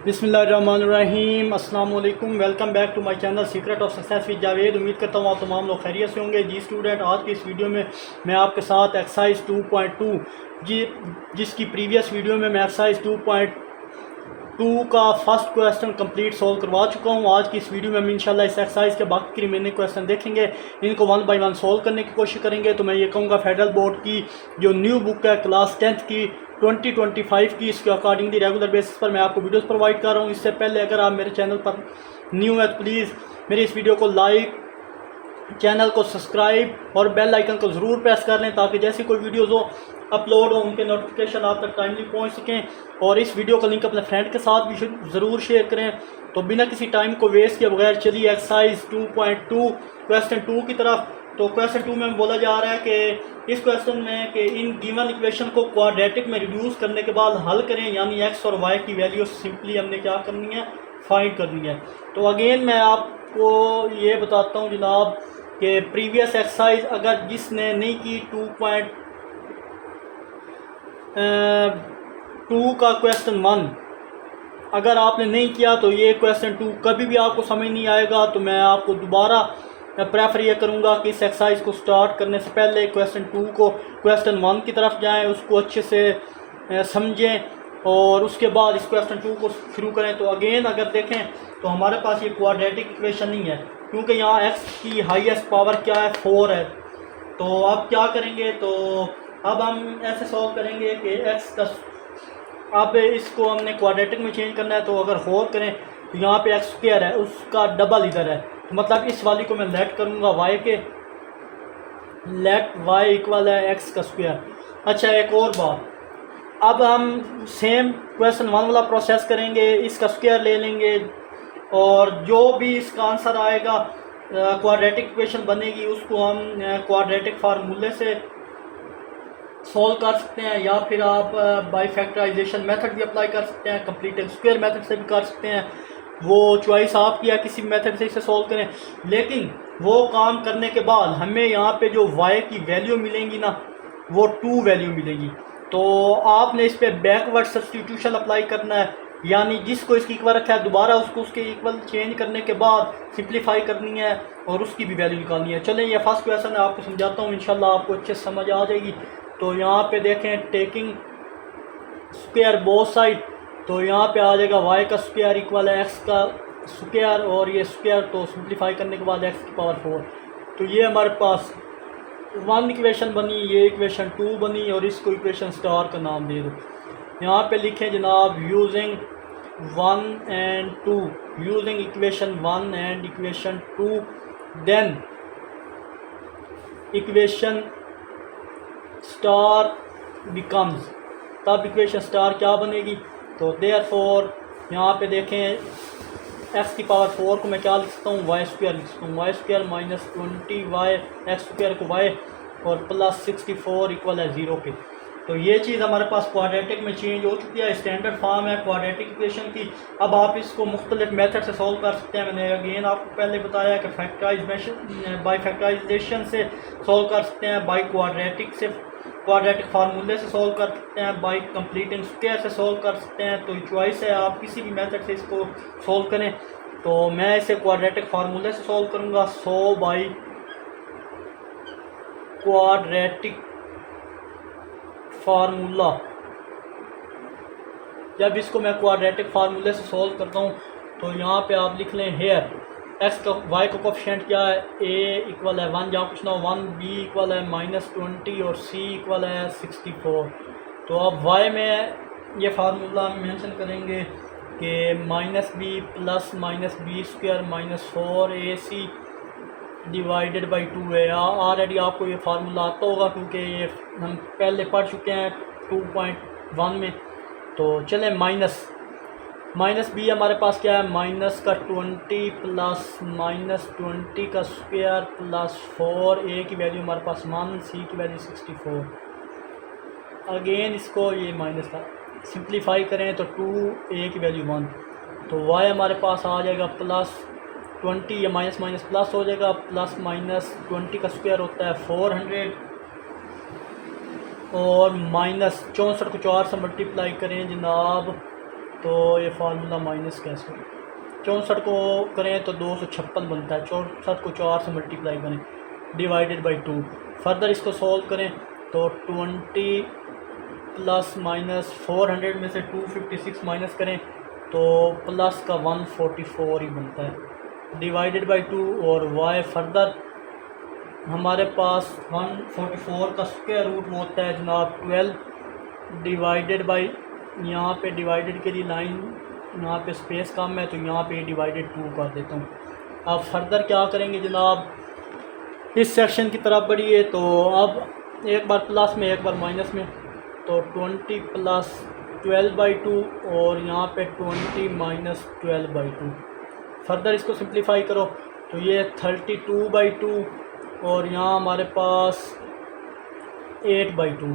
बिस्मिल्लाहिर्रहमानिर्रहीम अस्सलाम वालेकुम। Welcome back to my channel secret of success with Javed. उम्मीद करता हूँ आप तमाम लोग खैरियत से होंगे। जी स्टूडेंट, आज की इस वीडियो में मैं आपके साथ एक्सरसाइज 2.2 जिसकी प्रीवियस वीडियो में मैं एक्सरसाइज 2.2 का फर्स्ट क्वेश्चन कंप्लीट सॉल्व करवा चुका हूँ। आज की इस वीडियो में हम इंशाल्लाह इस एक्सरसाइज के बाकी के रिमेनिंग क्वेश्चन देखेंगे, इनको वन बाय वन सॉल्व करने की कोशिश करेंगे। तो मैं ये कहूँगा फेडरल बोर्ड की जो न्यू बुक है क्लास 10th की 2025 की, इसके अकॉर्डिंगली रेगुलर बेसिस पर मैं आपको वीडियोस प्रोवाइड कर रहा हूँ। इससे पहले अगर आप मेरे चैनल पर न्यू है तो प्लीज़ मेरी इस वीडियो को लाइक, चैनल को सब्सक्राइब और बेल आइकन को ज़रूर प्रेस कर लें ताकि जैसी कोई वीडियोज़ हो अपलोड हो उनके नोटिफिकेशन आप तक टाइमली पहुंच सकें। और इस वीडियो का लिंक अपने फ्रेंड के साथ भी ज़रूर शेयर करें। तो बिना किसी टाइम को वेस्ट किए बगैर चलिए एक्सरसाइज 2.2 क्वेश्चन 2 की तरफ। तो क्वेश्चन 2 में बोला जा रहा है कि इस क्वेश्चन में कि इन गिवन इक्वेशन को क्वाड्रेटिक में रिड्यूस करने के बाद हल करें, यानी एक्स और वाई की वैल्यू सिंपली हमने क्या करनी है, फाइंड करनी है। तो अगेन मैं आपको ये बताता हूँ जनाब कि प्रीवियस एक्सरसाइज अगर जिसने नहीं की 2.2 का क्वेश्चन 1 अगर आपने नहीं किया तो ये क्वेश्चन 2 कभी भी आपको समझ नहीं आएगा। तो मैं आपको दोबारा प्रेफर ये करूँगा कि इस एक्सरसाइज को स्टार्ट करने से पहले क्वेश्चन 2 को क्वेश्चन 1 की तरफ जाएं, उसको अच्छे से समझें और उसके बाद इस क्वेश्चन 2 को शुरू करें। तो अगेन अगर देखें तो हमारे पास ये क्वाड्रेटिक इक्वेशन नहीं है क्योंकि यहाँ x की हाईएस्ट पावर क्या है, 4 है। तो अब क्या करेंगे, तो अब हम ऐसे सॉल्व करेंगे कि x का, अब इसको हमने क्वाड्रेटिक में चेंज करना है। तो अगर 4 करें तो यहाँ पे एक्स स्क्वायर है, उसका डबल इधर है, तो मतलब इस वाली को मैं लेट करूँगा y के, लेट y इक्वल है एक्स का स्क्वायर। अच्छा, एक और बात, अब हम सेम क्वेश्चन 1 वाला प्रोसेस करेंगे, इसका स्क्वायर ले लेंगे और जो भी इसका आंसर आएगा क्वाड्रेटिक इक्वेशन बनेगी उसको हम क्वाड्रेटिक फार्मूले से सॉल्व कर सकते हैं, या फिर आप बाय फैक्टराइजेशन मेथड भी अप्लाई कर सकते हैं, कंप्लीट स्क्वायर मेथड से भी कर सकते हैं। वो चॉइस आपकी है, किसी मेथड से इसे सॉल्व करें। लेकिन वो काम करने के बाद हमें यहाँ पे जो y की वैल्यू मिलेंगी ना, वो 2 वैल्यू मिलेगी। तो आपने इस पर बैकवर्ड सब्सटीट्यूशन अप्लाई करना है, यानी जिसको इसकी इक्वल रखा है दोबारा उसको उसके इक्वल चेंज करने के बाद सिंप्लीफाई करनी है और उसकी भी वैल्यू निकालनी है। चलें, ये फर्स्ट क्वेश्चन है, आपको समझाता हूँ, इंशाल्लाह आपको अच्छे से समझ आ जाएगी। तो यहाँ पे देखें, टेकिंग स्क्वायर बोथ साइड, तो यहाँ पे आ जाएगा y का स्क्वायर इक्वल है एक्स का स्क्वायर और ये स्क्वायर, तो सिंप्लीफाई करने के बाद x की पावर 4। तो ये हमारे पास 1 इक्वेशन बनी, ये इक्वेशन 2 बनी और इसको इक्वेशन स्टार का नाम दे दो। यहाँ पे लिखें जनाब using 1 and 2, using equation 1 and equation 2, then equation star becomes, तब इक्वेशन स्टार क्या बनेगी। तो देयरफॉर यहाँ पे देखें x की पावर 4 को मैं क्या लिख सकता हूँ, वाई स्क्वायर लिख सकता हूँ, y square minus 20y, x square को y और प्लस 64 इक्वल है 0 पे। तो ये चीज़ हमारे पास क्वाड्रेटिक में चेंज हो चुकी है, स्टैंडर्ड फॉर्म है क्वाड्रेटिक इक्वेशन की। अब आप इसको मुख्तलिफ मेथड से सॉल्व कर सकते हैं। मैंने अगेन आपको पहले बताया कि फैक्टराइजेशन, बाई फैक्टराइजेशन से सॉल्व कर सकते हैं, बाई क्वाड्रेटिक से, क्वाड्रेटिक फार्मूले से सॉल्व कर सकते हैं, बाई कंप्लीटिंग स्क्वायर से सॉल्व कर सकते हैं। तो चॉइस है, आप किसी भी मेथड से इसको सॉल्व करें। तो मैं इसे क्वाड्रेटिक फार्मूले से सॉल्व करूँगा, 100 बाई क्वाड्रेटिक फार्मूला। जब इसको मैं क्वाड्रेटिक फार्मूले से सॉल्व करता हूँ तो यहाँ पे आप लिख लें हेयर एक्स का, वाई का कोफिशिएंट क्या है, a इक्वल है 1, जहाँ कुछ ना 1, b इक्वल है -20 और c इक्वल है 64। तो अब y में ये फार्मूला हम मेंशन करेंगे कि -b plus -b square -4ac divided by 2 है। ऑलरेडी आपको ये फार्मूला आता होगा क्योंकि ये हम पहले पढ़ चुके हैं 2.1 में। तो चलें, माइनस बी हमारे पास क्या है, माइनस का 20 प्लस -20 का स्क्वायर प्लस 4, ए की वैल्यू हमारे पास 1, सी की वैल्यू 64। अगेन इसको ये माइनस का सिंप्लीफाई करें तो 2, ए की वैल्यू 1, तो वाई हमारे पास आ जाएगा प्लस 20, या माइनस माइनस प्लस हो जाएगा, प्लस -20 का स्क्वायर होता है 400 और -64 को 4 से मल्टीप्लाई करें जनाब तो ये फार्मूला माइनस कैसे 64 को करें तो 256 बनता है, 64 को 4 से मल्टीप्लाई करें डिवाइडेड बाई 2। फर्दर इसको सॉल्व करें तो 20 प्लस माइनस 400 में से 256 माइनस करें तो प्लस का 144 ही बनता है डिवाइडेड बाई 2। और y फर्दर हमारे पास 144 का स्क्वायर रूट होता है जनाब 12 डिवाइडेड बाई, यहाँ पे डिवाइडेड के लिए लाइन यहाँ पे स्पेस कम है तो यहाँ पे डिवाइडेड 2 कर देता हूँ। अब फर्दर क्या करेंगे जनाब, इस सेक्शन की तरफ बढ़िए तो अब एक बार प्लस में एक बार माइनस में, तो 20 प्लस 12/2 और यहाँ पे 20 माइनस 12/2। फर्दर इसको सिंप्लीफाई करो तो ये 32/2 और यहाँ हमारे पास 8/2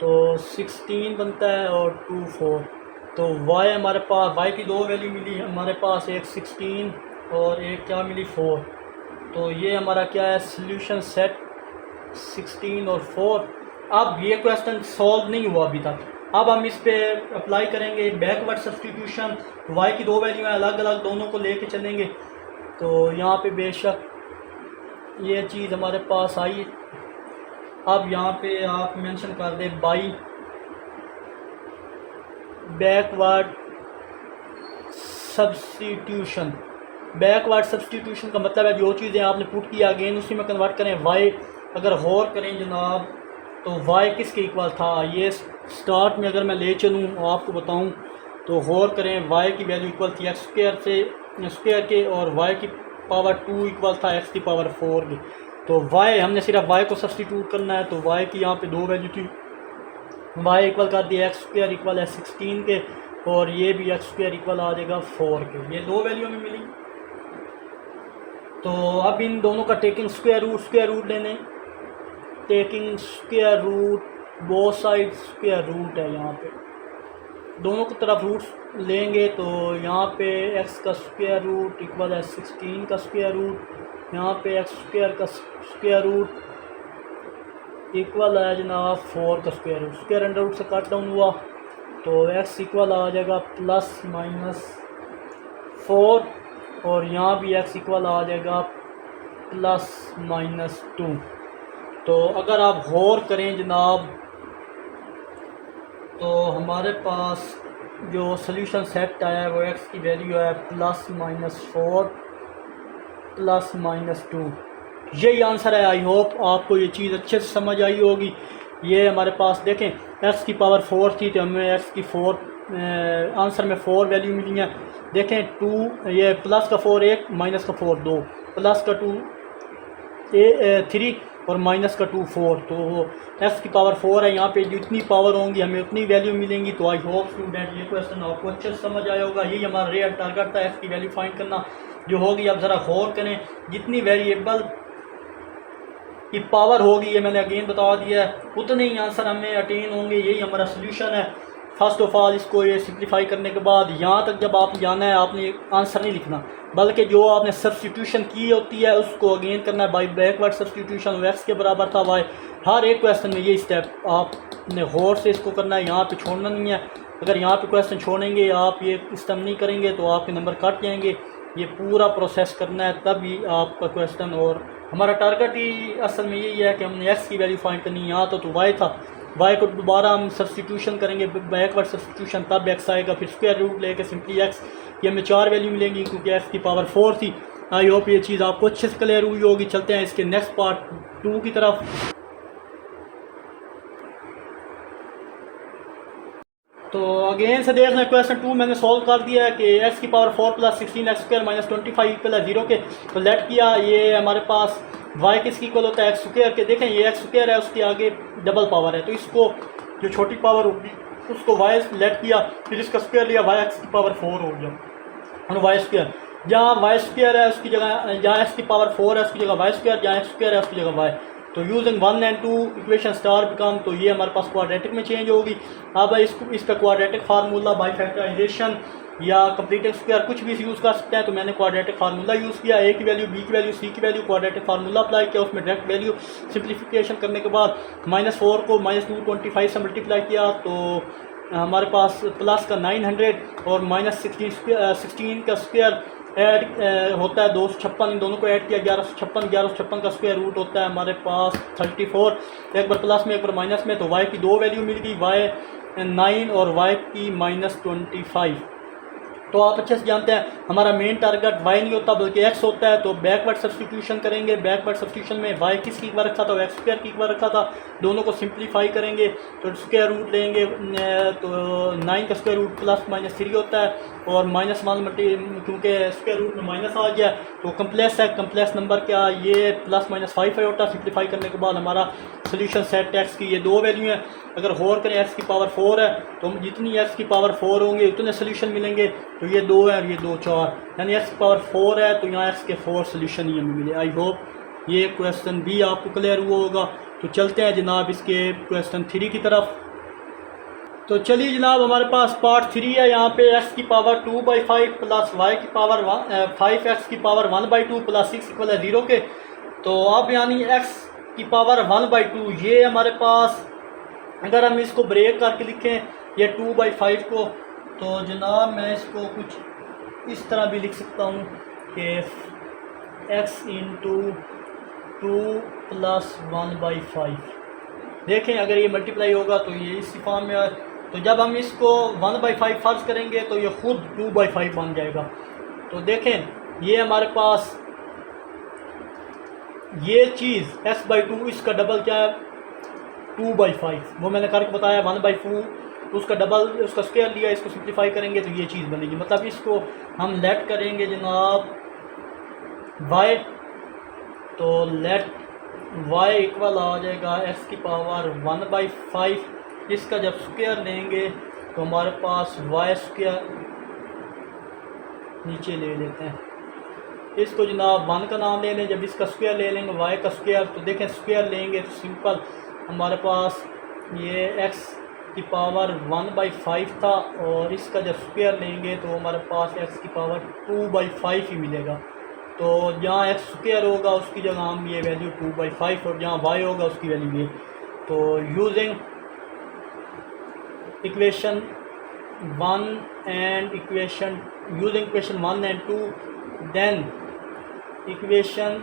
तो 16 बनता है और 2 4। तो y हमारे पास y की दो वैल्यू मिली हमारे पास, एक 16 और एक क्या मिली 4। तो ये हमारा क्या है सॉल्यूशन सेट 16 और 4। अब ये क्वेश्चन सॉल्व नहीं हुआ अभी तक, अब हम इस पे अप्लाई करेंगे बैकवर्ड सब्स्टिट्यूशन। y की दो वैल्यू हैं अलग अलग, दोनों को लेके चलेंगे तो यहाँ पे बेशक ये चीज़ हमारे पास आई। अब यहाँ पे आप मेंशन कर दें by backward substitution. Backward substitution का मतलब है जो चीज़ें आपने पुट किया अगेन उसी में कन्वर्ट करें। y अगर गौर करें जनाब तो y किसके इक्वल था, ये स्टार्ट में अगर मैं ले चलूँ आपको बताऊँ तो गौर करें y की वैल्यू इक्वल थी एक्स स्क्वायर के और y की पावर 2 इक्वल था x की पावर 4 के। तो y हमने सिर्फ y को सब्स्टिट्यूट करना है तो y की यहाँ पे दो वैल्यू थी, y इक्वल कर दिया एक्स स्क्वायर इक्वल है 16 के और ये भी एक्स स्क्वायर इक्वल आ जाएगा 4 के, ये दो वैल्यू में मिली। तो अब इन दोनों का टेकिंग स्क्वायर रूट लेने, taking square root both side square root है, यहाँ पे दोनों की तरफ रूट लेंगे तो यहाँ पे x का स्क्वायर रूट इक्वल है 16 का स्क्वायर रूट, यहाँ पे एक्स स्क्वायर का स्क्वायर रूट इक्वल है जनाब 4 का square root. Square under root से कट डाउन हुआ तो x इक्वल आ जाएगा प्लस माइनस 4 और यहाँ भी x इक्वल आ जाएगा प्लस माइनस 2। तो अगर आप गौर करें जनाब तो हमारे पास जो सॉल्यूशन सेट आया है वो x की वैल्यू है प्लस माइनस 4 प्लस माइनस 2, यही आंसर है। आई होप आपको ये चीज़ अच्छे से समझ आई होगी। ये हमारे पास देखें x की पावर 4 थी तो हमें x की 4 आंसर में 4 वैल्यू मिली हैं। देखें 2 ये प्लस का 4 1 माइनस का 4 2, प्लस का 2 3 और माइनस का 2 4। तो x की पावर 4 है, यहाँ पे जितनी पावर होंगी हमें उतनी वैल्यू मिलेंगी। तो आई होप स्टूडेंट ये क्वेश्चन आपको अच्छे से समझ आया होगा। यही हमारा रियल टारगेट था x की वैल्यू फाइंड करना जो होगी। अब ज़रा गौर करें जितनी वेरिएबल की पावर होगी ये मैंने अगेन बता दिया है उतने ही आंसर हमें अटेन होंगे, यही हमारा सोल्यूशन है। फर्स्ट ऑफ ऑल इसको ये सिंप्लीफाई करने के बाद यहाँ तक जब आप जाना है आपने आंसर नहीं लिखना बल्कि जो आपने सब्स्टिट्यूशन की होती है उसको अगेन करना है बाई बैकवर्ड सब्स्टिट्यूशन। एक्स के बराबर था वाई, हर एक क्वेश्चन में ये स्टेप आपने गौर से इसको करना है, यहाँ पे छोड़ना नहीं है। अगर यहाँ पे क्वेश्चन छोड़ेंगे आप ये इस्तेमाल नहीं करेंगे तो आपके नंबर कट जाएंगे। ये पूरा प्रोसेस करना है तभी आपका क्वेश्चन, और हमारा टारगेट ही असल में यही है कि हमने एक्स की वैल्यू फाइंड करनी है। यहाँ तो वाई था, वाई को दोबारा हम सब्स्टिट्यूशन करेंगे बैकवर्ड सब्स्टिट्यूशन तब एक्स आएगा, फिर स्क्वायर रूट लेके सिंपली एक्स, ये हमें 4 वैल्यू मिलेंगी क्योंकि एक्स की पावर 4 थी। आई होप ये चीज़ आपको अच्छे से क्लियर हुई होगी। चलते हैं इसके नेक्स्ट पार्ट 2 की तरफ। तो अगेन से देख लें क्वेश्चन 2 मैंने सॉल्व कर दिया है कि x की power 4 plus 16 x square minus 25 equal है 0 के। तो लेट किया ये हमारे पास y किसकी इक्वल होता है एक्स स्क्वायर के। देखें ये एक्स स्क्वायर है उसके आगे डबल पावर है तो इसको जो छोटी पावर होगी उसको y लेट किया, फिर इसका स्क्वायर लिया, y एक्स की पावर 4 हो गया और वाई स्क्वायर, जहाँ वाई स्क्वायर है उसकी जगह, जहाँ एक्स की पावर 4 है उसकी जगह वाई स्क्वायर, जहाँ एक्स स्क्वायर है उसकी जगह वाई। तो using 1 and 2 equation star become, तो ये हमारे पास क्वाड्रेटिक में चेंज होगी। अब इस पर क्वाड्रेटिक फार्मूला बाई फैक्टराइजेशन या कंप्लीटेड स्क्वायर कुछ भी यूज़ कर सकते हैं। तो मैंने क्वाड्रेटिक फार्मूला यूज़ किया, ए की वैल्यू बी की वैल्यू सी की वैल्यू, क्वाड्रेटिक फार्मूला अप्लाई किया, उसमें डायरेक्ट वैल्यू सिंप्लीफिकेशन करने के बाद -4 को -225 से मल्टीप्लाई किया तो हमारे पास प्लस का 900 और माइनस 16 का स्क्वायर ऐड होता है 256, इन दोनों को ऐड किया 1156 का स्क्वायर रूट होता है हमारे पास 34। एक बार प्लस में एक बार माइनस में, तो वाई की दो वैल्यू मिल गई, वाई 9 और वाई की -25। तो आप अच्छे से जानते हैं हमारा मेन टारगेट वाई नहीं होता बल्कि एक्स होता है। तो बैकवर्ड सब्सटीट्यूशन करेंगे, बैकवर्ड सब्सटीट्यूशन में वाई किस की इक्वल रखा था, एक्स स्क्वायर की इक्वल रखा था, दोनों को सिंप्लीफाई करेंगे तो स्क्वायर रूट लेंगे, तो 9 का स्क्वायर रूट +-3 होता है और -1 क्योंकि स्क्वायर रूट में माइनस आ गया तो कम्प्लेक्स है, कम्प्लेक्स नंबर क्या ये +-5 होता है। सिंप्लीफाई करने के बाद हमारा सोल्यूशन सेट एक्स की ये दो वैल्यू हैं। अगर गौर करें एक्स की पावर 4 है तो जितनी एक्स की पावर 4 होंगे उतने सोल्यूशन मिलेंगे, तो ये 2 है और ये 2 4, यानी एक्स की पावर 4 है तो यहाँ एक्स के 4 सोल्यूशन ही हमें मिले। आई होप ये क्वेश्चन भी आपको क्लियर हुआ होगा। तो चलते हैं जनाब इसके क्वेश्चन 3 की तरफ। तो चलिए जनाब हमारे पास पार्ट 3 है। यहाँ पे एक्स की पावर 2/5 प्लस वाई की पावर 5x की पावर 1/2 प्लस 6 इक्वल है 0 के। तो अब यानी एक्स की पावर 1/2 ये हमारे पास, अगर हम इसको ब्रेक करके लिखें ये 2/5 को, तो जनाब मैं इसको कुछ इस तरह भी लिख सकता हूँ कि x इंटू 2 + 1/5। देखें अगर ये मल्टीप्लाई होगा तो ये इसी फॉर्म में है। तो जब हम इसको 1/5 फर्ज करेंगे तो ये खुद 2/5 बन जाएगा। तो देखें ये हमारे पास ये चीज़ s/2, इसका डबल क्या है 2/5, वो मैंने करके बताया 1/2, उसका डबल उसका स्क्वायर लिया, इसको सिंप्लीफाई करेंगे तो ये चीज़ बनेगी। मतलब इसको हम लेट करेंगे जनाब y, तो लेट y इक्वल आ जाएगा x की पावर 1/5। इसका जब स्क्वायर लेंगे तो हमारे पास y स्क्वायर नीचे ले लेते हैं, इसको जनाब 1 का नाम ले लें। जब इसका स्क्वायर ले लेंगे y का स्क्वायर, तो देखें स्क्वायर लेंगे तो सिंपल हमारे पास ये x की पावर 1/5 था और इसका जब स्क्वायर लेंगे तो हमारे पास x की पावर 2/5 ही मिलेगा। तो जहाँ x स्क्वायर होगा उसकी जगह हम ये वैल्यू 2/5 और जहाँ y होगा उसकी वैल्यू ये। तो using equation 1 and equation 1 and 2 then equation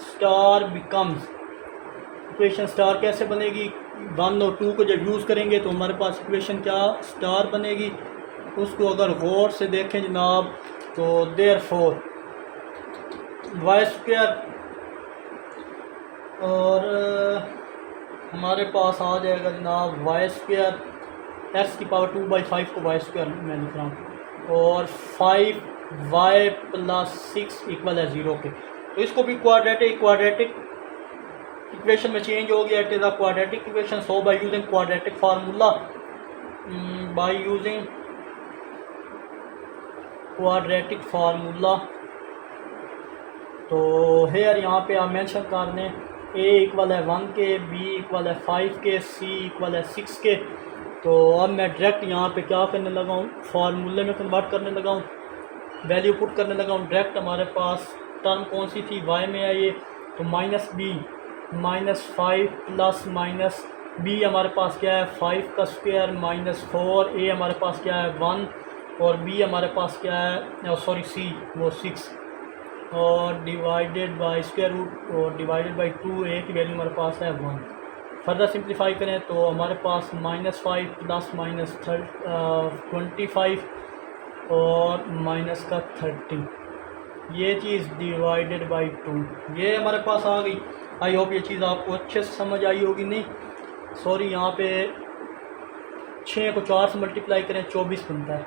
star becomes, equation star कैसे बनेगी, 1 और 2 को जब यूज़ करेंगे तो हमारे पास इक्वेशन क्या स्टार बनेगी। उसको अगर गौर से देखें जनाब तो देयरफॉर वाई स्क्वायर और हमारे पास आ जाएगा जनाब वाई स्क्वायर, एक्स की पावर 2/5 को वाई स्क्वायर मैं लिख रहा हूँ, और 5y + 6 इक्वल है 0 के। तो इसको भी क्वाड्रेटिक इक्वेशन में चेंज हो गया, it is a quadratic equation. So by using quadratic formula, by using quadratic formula, तो हेयर यहाँ पे आप मेंशन कर दें a इक्वल है 1 के, b इक्वल है 5 के, c इक्वल है 6 के। तो अब मैं डायरेक्ट यहाँ पे क्या करने लगा हूँ, फार्मूले में कन्वर्ट करने लगा हूँ, वैल्यू पुट करने लगा हूँ डायरेक्ट। हमारे पास टर्म कौन सी थी, y में है ये, तो -b -5 प्लस माइनस b हमारे पास क्या है 5 का स्क्वायर -4, a हमारे पास क्या है 1 और b हमारे पास क्या है सॉरी c वो 6 और डिवाइडेड बाय स्क्वायर रूट और डिवाइडेड बाय 2, a की वैल्यू हमारे पास है 1। फर्दर सिंप्लीफाई करें तो हमारे पास -5 प्लस -25 और माइनस का 30, ये चीज़ डिवाइडेड बाय 2 ये हमारे पास आ गई। आई होप ये चीज़ आपको अच्छे से समझ आई होगी। नहीं सॉरी, यहाँ पे 6 को 4 से मल्टीप्लाई करें 24 बनता है।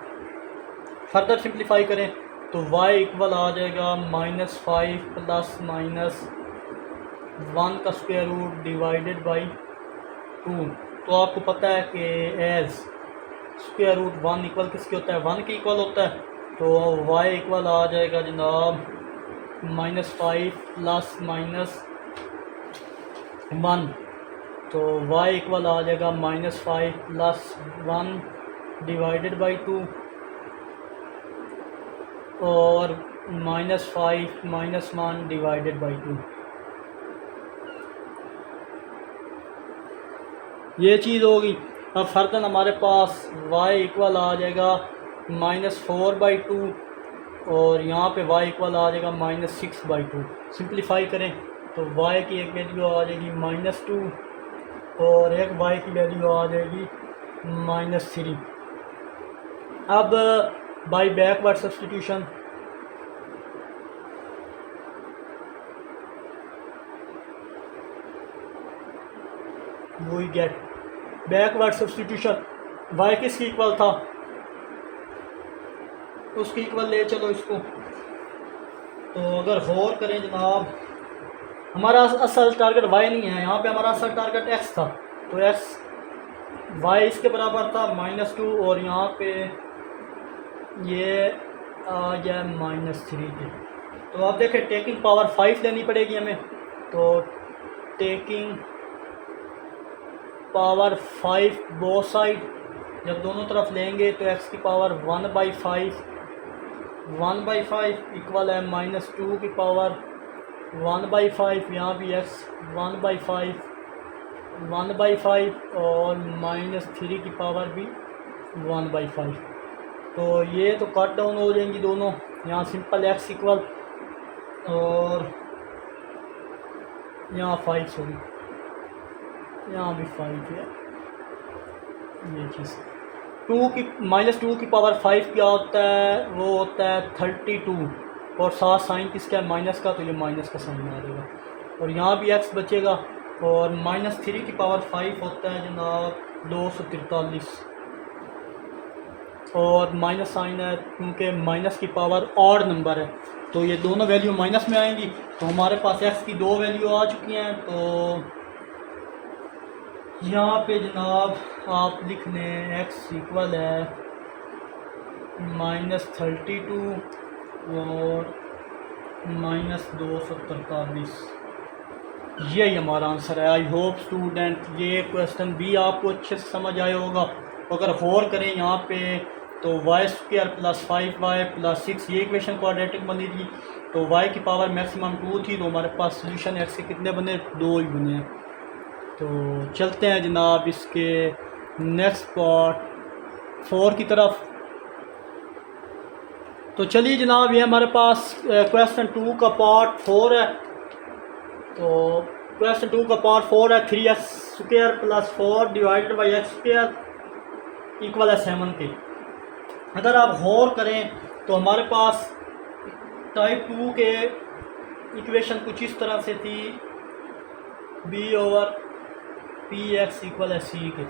फर्दर सिंप्लीफाई करें तो y इक्वल आ जाएगा -5 प्लस -1 का स्क्वायर रूट डिवाइडेड बाई 2। तो आपको पता है कि एज स्क्वायर रूट 1 इक्वल किसके होता है, 1 के इक्वल होता है। तो y इक्वल आ जाएगा जनाब -5 प्लस -1, तो y इक्वल आ जाएगा -5 प्लस 1 डिवाइडेड बाई 2 और -5 -1 डिवाइडेड बाई 2। ये चीज़ होगी। अब फर्दन हमारे पास y इक्वल आ जाएगा -4/2 और यहाँ पे y इक्वल आ जाएगा -6/2। सिंप्लीफाई करें तो y की एक वैल्यू आ जाएगी -2 और एक y की वैल्यू आ जाएगी -3। अब by backward substitution we get backward substitution y किसकी इक्वल था, उसकी इक्वल ले चलो इसको। तो अगर गौर करें जनाब, हमारा असल टारगेट y नहीं है, यहाँ पे हमारा असल टारगेट x था। तो x y इसके बराबर था -2 और यहाँ पे ये आ गया -3 के। तो आप देखें टेकिंग पावर 5 लेनी पड़ेगी हमें। तो टेकिंग पावर 5 बोथ साइड जब दोनों तरफ लेंगे तो x की पावर 1/5 इक्वल है -2 की पावर 1/5। यहाँ भी x 1/5 और -3 की पावर भी 1/5। तो ये तो कट डाउन हो जाएंगी दोनों। यहाँ सिंपल x इक्वल और यहाँ 5 सॉरी यहाँ भी 5 है। ये चीज़ -2 की पावर 5 क्या होता है, वो होता है 32 और साथ साइन किसका है माइनस का, तो ये माइनस का साइन आ जाएगा और यहाँ भी x बचेगा। और -3 की पावर 5 होता है जनाब 243 और माइनस साइन है क्योंकि माइनस की पावर ऑड नंबर है तो ये दोनों वैल्यू माइनस में आएंगी। तो हमारे पास x की 2 वैल्यू आ चुकी हैं। तो यहाँ पे जनाब आप लिख लें x इक्वल है -32 और -243। यही हमारा आंसर है। आई होप स्टूडेंट ये क्वेश्चन भी आपको अच्छे से समझ आया होगा। अगर गौर करें यहाँ पे तो y² + 5y + 6 ये इक्वेशन क्वाड्रेटिक बनी थी। तो y की पावर मैक्सिमम 2 थी तो हमारे पास सोल्यूशन x के कितने बने, 2 ही बने हैं। तो चलते हैं जनाब इसके नेक्स्ट पार्ट 4 की तरफ। तो चलिए जनाब ये हमारे पास क्वेश्चन 2 का पार्ट 4 है। तो क्वेश्चन 2 का पार्ट 4 है 3x² + 4 divided by x² equal है 7 के। अगर आप गौर करें तो हमारे पास टाइप 2 के इक्वेशन कुछ इस तरह से थी b/px इक्वल है c के।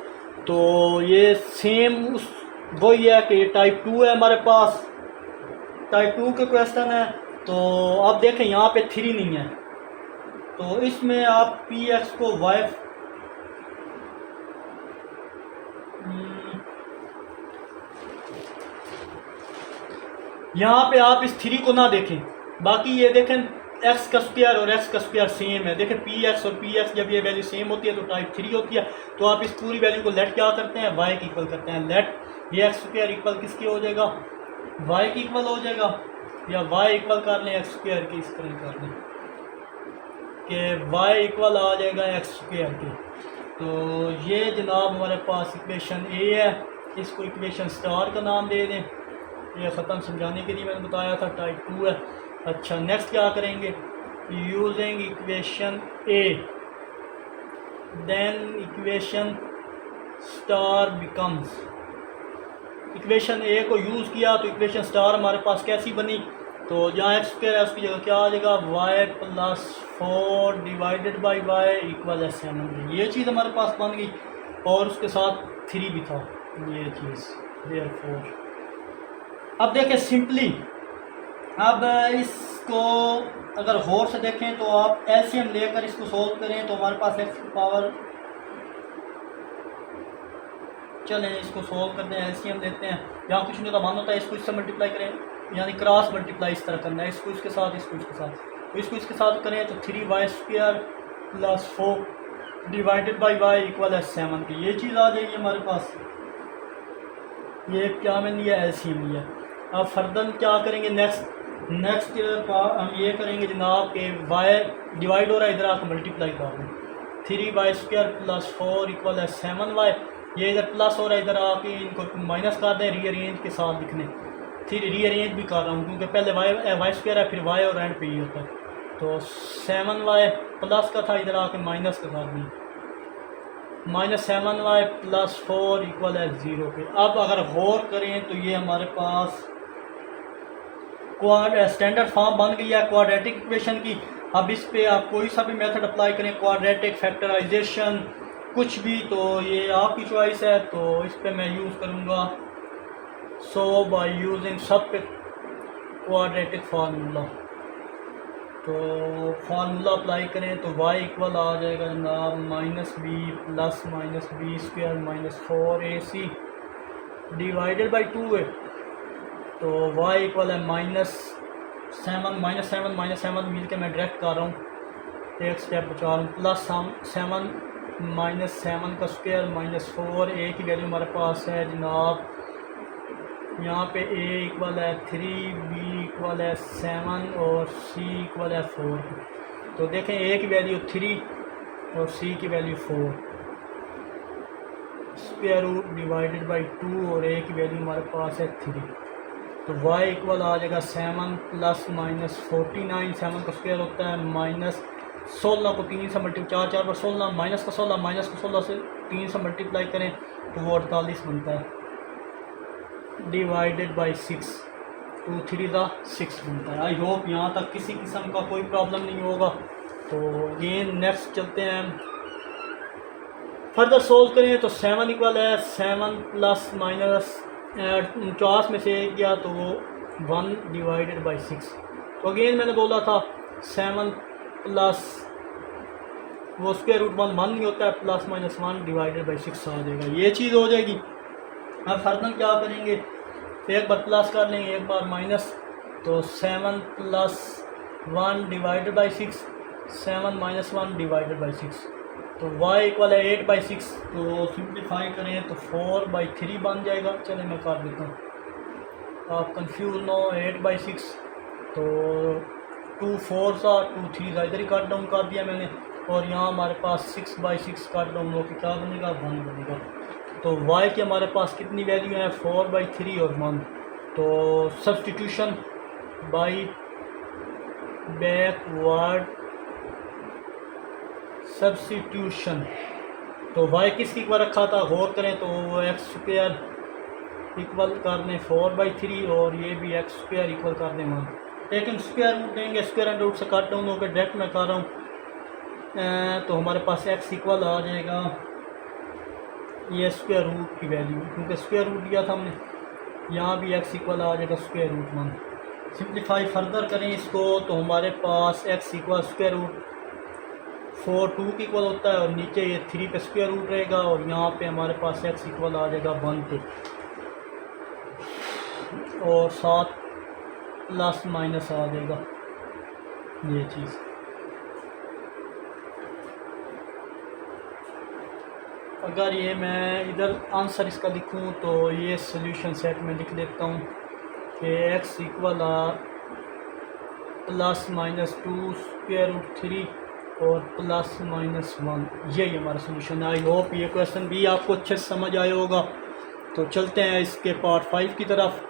तो ये सेम उस वही है कि टाइप 2 है हमारे पास, टाइप 2 के क्वेश्चन है। तो आप देखें यहाँ पे 3 नहीं है तो इसमें आप px को y यहाँ पे आप इस 3 को ना देखें, बाकी ये देखें x का स्क्वायर और x का स्क्वायर सेम है। देखें px और px जब ये वैल्यू सेम होती है तो टाइप 3 होती है। तो आप इस पूरी वैल्यू को लेट क्या करते हैं, y की इक्वल करते हैं। लेट ये x² इक्वल किसकी हो जाएगा, y की इक्वल हो जाएगा, या y इक्वल कर लें x² की, इस तरह कर लें कि y इक्वल आ जाएगा x² के। तो ये जनाब हमारे पास इक्वेशन ए है, इसको इक्वेशन स्टार का नाम दे दें। ये ख़त्म समझाने के लिए मैंने बताया था टाइप 2 है। अच्छा नेक्स्ट क्या करेंगे, using equation A then equation star becomes. Equation A को यूज़ किया तो इक्वेशन स्टार हमारे पास कैसी बनी, तो जहाँ x² है उसकी जगह क्या आ जाएगा y + 4 divided by y equal है 7। ये चीज़ हमारे पास बन गई और उसके साथ 3 भी था ये चीज़। देयरफॉर अब देखें सिंपली, अब इसको अगर गौर से देखें तो आप एलसीएम लेकर इसको सोल्व करें तो हमारे पास x की पावर, चलें इसको सोल्व करते हैं, एलसीएम लेते हैं। यहाँ कुछ नहीं तो मान होता है, इसको इससे मल्टीप्लाई करें यानी क्रॉस मल्टीप्लाई इस तरह करना है, इसको इसके साथ इसको इसके साथ, तो इसको इसके साथ करें तो 3y² + 4 divided by y equal है 7 की। ये चीज़ आ जाएगी हमारे पास। ये क्या मैंने लिया, एलसीएम लिया। अब फर्दर क्या करेंगे, नेक्स्ट हम ये करेंगे जनाब कि y डिवाइड हो रहा है, इधर आकर मल्टीप्लाई कर दें। 3y² + 4 इक्वल है 7y ये इधर प्लस हो रहा है, इधर आके इनको माइनस कर दें रीअरेंज के साथ लिखने। फिर रीअरेंज भी कर रहा हूँ क्योंकि पहले वाई स्क्वायर है, फिर वाई और एंड पे ही होता है। तो 7y प्लस का था, इधर आके माइनस का कर दिया, -7y + 4 = 0 पे। अब अगर गौर करें तो ये हमारे पास स्टैंडर्ड फॉर्म बन गई है क्वाड्रेटिक इक्वेशन की। अब इस पे आप कोई सा भी मेथड अप्लाई करें, क्वाड्रेटिक, फैक्टराइजेशन, कुछ भी, तो ये आपकी चॉइस है। तो इस पे मैं यूज़ करूँगा बाय यूजिंग सब पे क्वाड्रेटिक फार्मूला। तो फार्मूला अप्लाई करें तो y इक्वल आ जाएगा जनाब -b + -b² - 4ac divided by 2 है। तो y इक्वल है -7 मिल के मैं डायरेक्ट कर रहा हूँ, एक स्टेप बचा रहा हूँ, +7 -7 का स्क्वायर -4, a की वैल्यू हमारे पास है जनाब यहाँ पे a इक्वल है 3, b इक्वल है 7 और c इक्वल है 4। तो देखें a की वैल्यू 3 और c की value 4, square root divided by 2 और a की वैल्यू हमारे पास है 3। तो y इक्वल आ जाएगा 7 + -49, 7 का स्क्वायर होता है -16 को 3 से मल्टीप्लाई, 4 पर 16, माइनस का 16 से 3 से मल्टीप्लाई करें तो वो 48 बनता है, डिवाइडेड बाई 6, 2 3 ज़ा 6 बनता है। आई होप यहाँ तक किसी किस्म का कोई प्रॉब्लम नहीं होगा। तो अगेन नेक्स्ट चलते हैं, फर्दर सोल्व करें तो 7 इक्वल है 7 ± 49 में से 1 गया तो वो 1 डिवाइडेड बाई 6। तो अगेन मैंने बोला था 7 प्लस वो स्क्वायर रूट 1 नहीं होता है, +-1 डिवाइडेड बाई 6 आ जाएगा, ये चीज़ हो जाएगी। अब फर्दर क्या करेंगे, एक बार प्लस कर लेंगे, एक बार माइनस। तो 7 + 1 डिवाइडेड बाई 6, 7 - 1 डिवाइडेड बाई 6। तो y इक्वल है 8/6। तो सिंप्लीफाई करें तो 4/3 बन जाएगा। चले मैं कर देता हूँ, आप कंफ्यूज ना हो। 8/6 तो 2 4 सा 2 3 सा इधर ही कट डाउन कर दिया मैंने, और यहाँ हमारे पास 6/6 कट डाउन होकर क्या बनेगा, 1 बनेगा। तो y की हमारे पास कितनी वैल्यू है, 4/3 और 1। तो सब्सटीट्यूशन बाई बैकवर्ड सब्स्टिट्यूशन, तो y किसकी इक्वल रखा था, गौर करें तो x² इक्वल कर दें 4/3 और ये भी x² इक्वल कर दें 1। लेकिन स्क्वायर रूट देंगे, स्क्वायर एंड रूट से कट डाउन होकर डायरेक्ट मैं कर रहा हूँ, तो हमारे पास x इक्वल आ जाएगा ये स्क्वायर रूट की वैल्यू, क्योंकि स्क्वायर रूट दिया था हमने, यहाँ भी x इक्वल आ जाएगा स्क्वायर रूट 1। सिंप्लीफाई फर्दर करें इसको तो हमारे पास x इक्वल स्क्वायर रूट 4 2 की इक्वल होता है, और नीचे ये 3 पे स्क्वायर रूट रहेगा, और यहाँ पे हमारे पास x इक्वल आ जाएगा 1 पे, और साथ प्लस माइनस आ जाएगा ये चीज़। अगर ये मैं इधर आंसर इसका लिखूँ तो ये सॉल्यूशन सेट में लिख देता हूँ कि x इक्वल +-2 स्क्वायर रूट 3 और +-1, यही हमारा सोल्यूशन है। आई होप ये क्वेश्चन भी आपको अच्छे से समझ आया होगा। तो चलते हैं इसके पार्ट 5 की तरफ।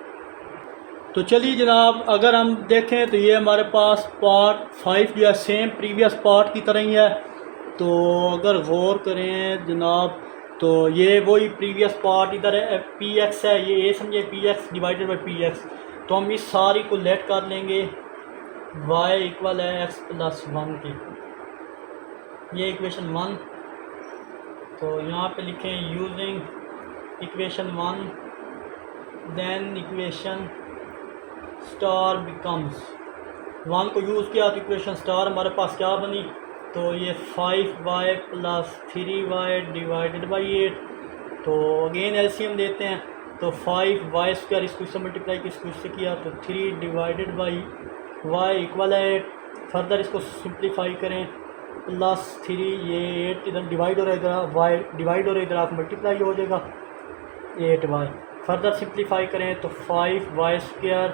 तो चलिए जनाब, अगर हम देखें तो ये हमारे पास पार्ट 5 जो है सेम प्रीवियस पार्ट की तरह ही है। तो अगर गौर करें जनाब तो ये वही प्रीवियस पार्ट इधर है, px है, ये a समझे, px डिवाइडेड बाई px। तो हम इस सारी को लेट कर लेंगे, y इक्वल है x + 1 के, ये इक्वेशन 1। तो यहाँ पे लिखें using equation 1 then equation star becomes, 1 को यूज़ किया तो इक्वेशन स्टार हमारे पास क्या बनी, तो ये 5y + 3y डिवाइडेड बाई 8। तो अगेन एलसीएम देते हैं, तो 5y² इसको इससे मल्टीप्लाई किया, इसको इससे किया, तो 3 डिवाइडेड बाई y इक्वल है 8। फर्दर इसको सिंप्लीफाई करें, +3, ये 8 इधर डिवाइड हो रहा है, इधर y डिवाइड हो रहा है, इधर आप मल्टीप्लाई हो जाएगा 8y। फर्दर सिंप्लीफाई करें तो 5y²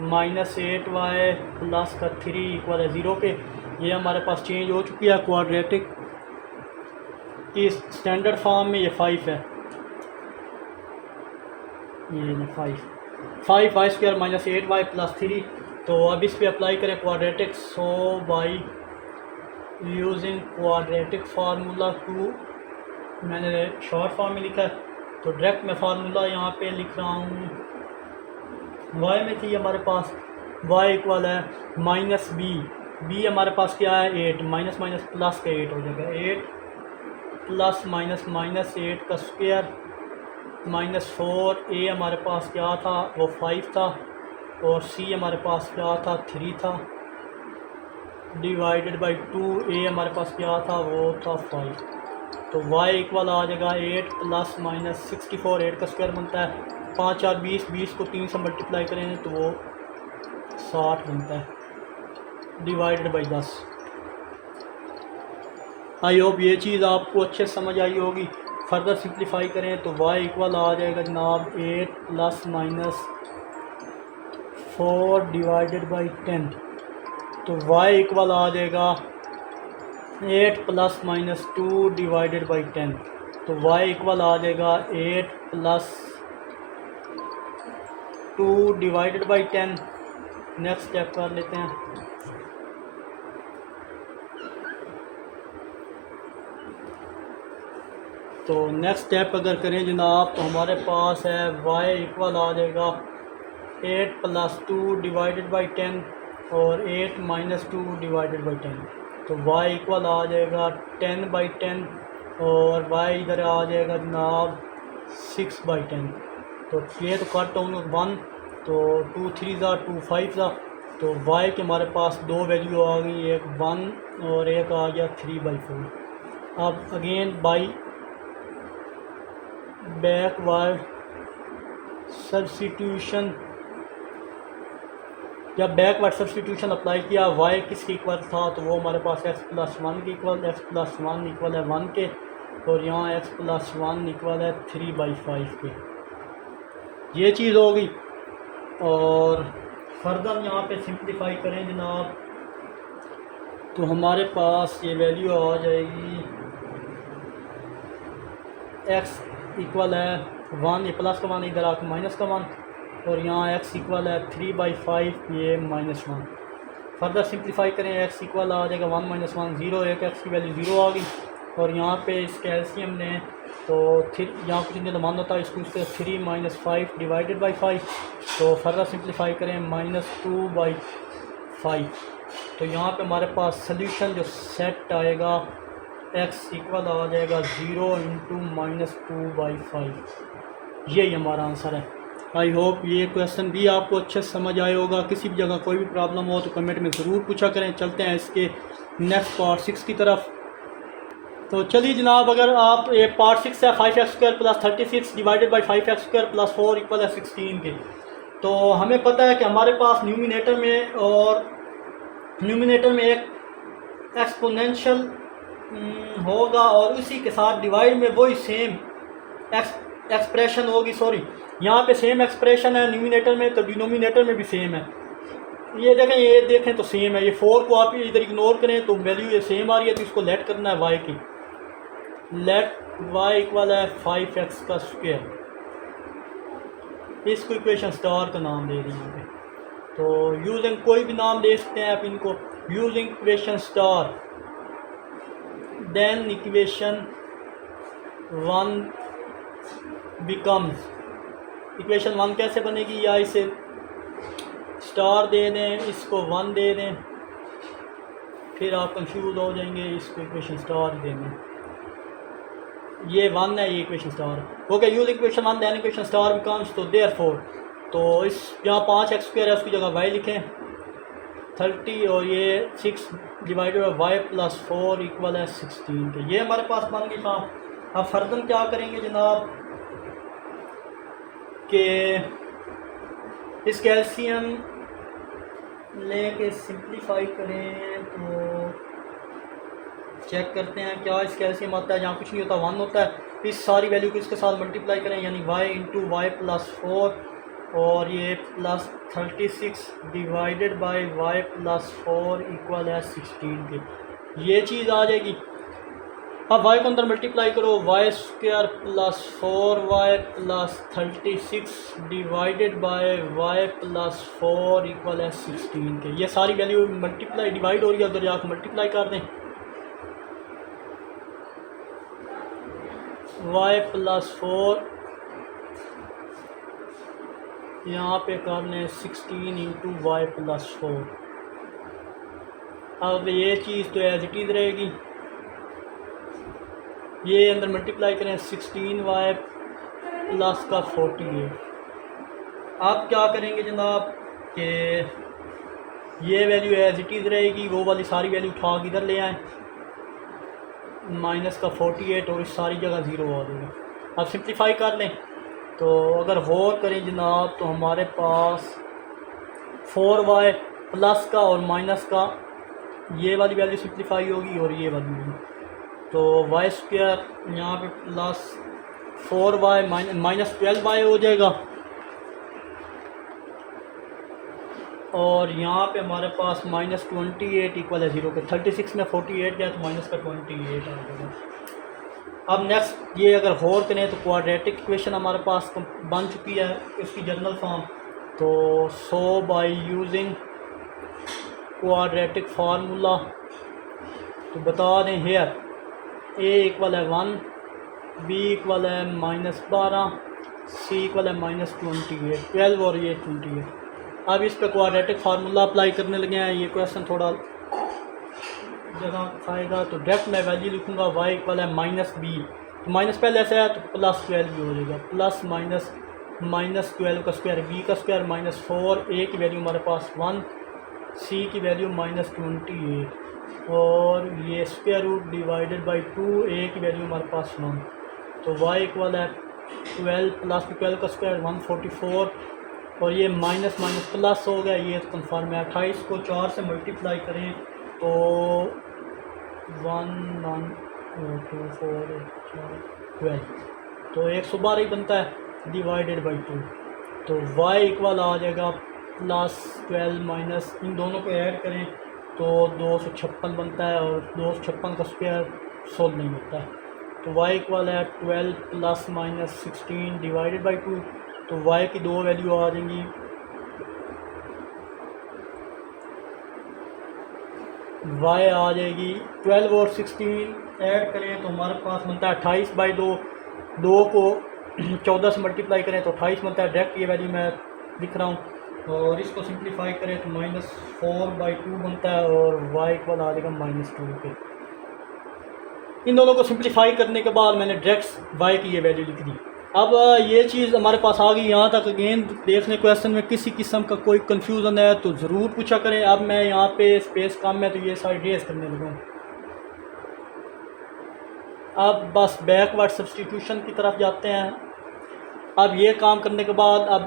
-8y प्लस का 3 इक्वल है 0 के। ये हमारे पास चेंज हो चुकी है क्वाड्रेटिक की स्टैंडर्ड फॉर्म में, ये 5 है। ये 5 y square minus 8 y plus 3। तो अब इस पे अप्लाई करें quadratic. So by using quadratic formula to, मैंने शॉर्ट फॉर्म में लिखा है तो डायरेक्ट मैं फार्मूला यहाँ पे लिख रहा हूँ। वाई में थी हमारे पास वाई इक्वल है माइनस बी हमारे पास क्या है 8, माइनस माइनस प्लस का 8 हो जाएगा। 8 प्लस माइनस माइनस 8 का स्क्वायर माइनस 4। ए हमारे पास क्या था वो 5 था और सी हमारे पास क्या था 3 था, डिवाइडेड बाई 2। ए हमारे पास क्या था वो था 5। तो y इक्वल आ जाएगा 8 प्लस माइनस 64। 8 का स्क्वायर बनता है 5 4 20, 20 को 3 से मल्टीप्लाई करें तो वो 60 बनता है, डिवाइडेड बाई 10। आई होप ये चीज़ आपको अच्छे समझ आई होगी। फर्दर सिंप्लीफाई करें तो y इक्वल आ जाएगा जनाब 8 प्लस माइनस 4 डिवाइडेड बाई 10। तो y इक्वल आ जाएगा 8 प्लस माइनस 2 डिवाइडेड बाई 10। तो y इक्वल आ जाएगा 8 plus 2 divided by 10। Next step कर लेते हैं। तो नेक्स्ट स्टेप अगर करें जनाब तो हमारे पास है y इक्वल आ जाएगा 8 प्लस 2 डिवाइडेड बाई 10 और 8 माइनस 2 डिवाइडेड बाई 10। तो y इक्वल आ जाएगा 10 बाई 10 और y इधर आ जाएगा जनाब 6 बाई 10। तो ये तो कट डाउन 1, तो 2 3 ज़ा 2 5 ज़ा। तो y के हमारे पास दो वैल्यू आ गई, एक 1 और एक आ गया 3 बाई 4। अब अगेन बाई बैकवर्ड सब्स्टिट्यूशन, जब बैकवर्ड सब्स्टिट्यूशन अप्लाई किया y किसके इक्वल था तो वो हमारे पास x प्लस 1 के इक्वल, x प्लस 1 इक्वल है 1 के, और यहाँ x प्लस 1 इक्वल है 3 बाई 5 के। ये चीज़ होगी। और फर्दर यहाँ पे सिंप्लीफाई करें जनाब तो हमारे पास ये वैल्यू आ जाएगी x इक्वल है 1, ये प्लस का 1 इधर आकर माइनस का 1, और यहाँ x इक्वल है 3 बाई 5, ये माइनस 1। फर्दर सिंप्लीफाई करें x इक्वल आ जाएगा 1 माइनस 1 0, एक x की वैल्यू 0 आ गई। और यहाँ पे इस कैल्शियम ने तो यहाँ कुछ नहीं मान होता है इसको, इसके 3 माइनस 5 डिवाइडेड बाई 5। तो फर्दर सिंप्लीफाई करें माइनस 2 बाई 5। तो यहाँ पे हमारे पास सल्यूशन जो सेट आएगा x इक्वल आ जाएगा 0 इंटू माइनस 2 बाई 5। यही हमारा आंसर है। आई होप ये क्वेश्चन भी आपको अच्छे से समझ आया होगा। किसी भी जगह कोई भी प्रॉब्लम हो तो कमेंट में ज़रूर पूछा करें। चलते हैं इसके नेक्स्ट पार्ट 6 की तरफ। तो चलिए जनाब, अगर आप ये पार्ट 6 है 5x square plus 36 divided by 5x square plus 4 equal है 16 के। तो हमें पता है कि हमारे पास न्यूमिनेटर में एक एक्सपोनेंशियल होगा और उसी के साथ डिवाइड में वही सेम एक्सप्रेशन होगी। सॉरी, यहाँ पे सेम एक्सप्रेशन है न्यूमिनेटर में, तो डिनोमिनेटर में भी सेम है। ये देखें तो सेम है। ये 4 को आप इधर इग्नोर करें तो वैल्यू ये सेम आ रही है, तो इसको लेट करना है y की। लेट y इक्वल है 5x का स्क्वायर। इसको इक्वेशन स्टार का नाम दे दें यहाँ पे। तो यूजिंग कोई भी नाम दे सकते हैं आप इनको। Using equation star, then equation 1 becomes, equation 1 कैसे बनेगी, या इसे स्टार दे दें, इसको 1 दे दें, फिर आप कंफ्यूज हो जाएंगे। इसको इक्वेशन स्टार दे दें, ये 1 है, ये equation star. Okay, use equation 1 then equation star becomes. तो देयरफॉर, तो इस जहाँ 5x स्क्वायर है उसकी जगह y लिखें 30, और ये 6 divided by y plus 4 equal है 16 के। ये हमारे पास बन गई था। अब फर्दर क्या करेंगे जनाब कि इस कैल्शियम लेके सिंप्लीफाई करें तो चेक करते हैं क्या इस कैल्शियम आता है। यहाँ कुछ नहीं होता, 1 होता है। इस सारी वैल्यू को इसके साथ मल्टीप्लाई करें, यानी y इंटू वाई प्लस 4 और ये plus 36 divided by y plus 4 equal है 16 के। ये चीज़ आ जाएगी। अब y को अंदर मल्टीप्लाई करो, y square plus 4y plus 36 divided by y plus 4 equal है 16 के। ये सारी वैल्यू मल्टीप्लाई डिवाइड हो रही है, उधर जाकर मल्टीप्लाई कर दें। y प्लस 4 यहाँ पे कर लें 16 इंटू वाई प्लस 4। अब ये चीज़ तो एज इट इज़ रहेगी, ये अंदर मल्टीप्लाई करें 16y प्लस का 48। आप क्या करेंगे जनाब कि ये वैल्यू एज इट इज़ रहेगी, वो वाली सारी वैल्यू उठा के इधर ले आएँ, माइनस का 48 और इस सारी जगह ज़ीरो आ जाएगा। अब सिंप्लीफाई कर लें तो अगर गौर करें जनाब तो हमारे पास 4y प्लस का और माइनस का ये वाली वैल्यू सिंप्लीफाई होगी और ये वाली वैल्यू, तो वाई स्क्वायर यहाँ पे प्लस 4y माइनस 12y हो जाएगा, और यहाँ पे हमारे पास माइनस 28 इक्वल है 0 के। 36 में 48 गया तो माइनस का 28 आ जाएगा। अब नेक्स्ट ये अगर गौर करें तो क्वाड्रेटिक इक्वेशन हमारे पास बन चुकी है, इसकी जनरल फॉर्म। तो सो बाय यूजिंग क्वाड्रेटिक फार्मूला तो बता दें हेयर a इक्वल है 1, b इक्वल है -12, c इक्वल है -28, 12 और ये 28। अब इस पर क्वाड्रेटिक फार्मूला अप्लाई करने लगे हैं। ये क्वेश्चन थोड़ा जगह खाएगा, तो डायरेक्ट मैं वैल्यू लिखूँगा y इक्वल है -b, तो माइनस पहले ऐसे है तो प्लस 12 भी हो जाएगा, प्लस माइनस 12 का स्क्वायर, b का स्क्वायर -4, a की वैल्यू हमारे पास 1, c की वैल्यू -28 और ये square root divided by 2, a की वैल्यू हमारे पास 1, तो y इक्वल है 12 प्लस 12 का स्क्वायर 144 और ये माइनस माइनस प्लस हो गया, ये तो कन्फर्म है। 28 को 4 से मल्टीप्लाई करें तो 1 1 2 4 12, तो 112 ही बनता है डिवाइडेड बाई 2, तो y इक्वल आ जाएगा प्लस 12 माइनस, इन दोनों को ऐड करें तो 256 बनता है और 256 का स्क्वायर 16 नहीं होता है, तो y इक्वल है 12 प्लस माइनस 16 डिवाइडेड बाई 2, तो y की दो वैल्यू आ जाएंगी, y आ जाएगी 12 और 16 ऐड करें तो हमारे पास बनता है 28/2, 2 को 14 से मल्टीप्लाई करें तो 28 बनता है। डायरेक्ट ये वैल्यू मैं लिख रहा हूँ, और इसको सिंप्लीफाई करें तो -4/2 बनता है और y इक्वल आ जाएगा -2 के। इन दोनों को सिंप्लीफाई करने के बाद मैंने डायरेक्ट y की ये वैल्यू लिख दी। अब ये चीज़ हमारे पास आ गई। यहाँ तक अगेन देख लें, क्वेश्चन में किसी किस्म का कोई कन्फ्यूज़न है तो ज़रूर पूछा करें। अब मैं यहाँ पे स्पेस कम है तो ये सारी डेज करने लगा। अब बस बैकवर्ड सब्स्टिट्यूशन की तरफ जाते हैं। अब ये काम करने के बाद अब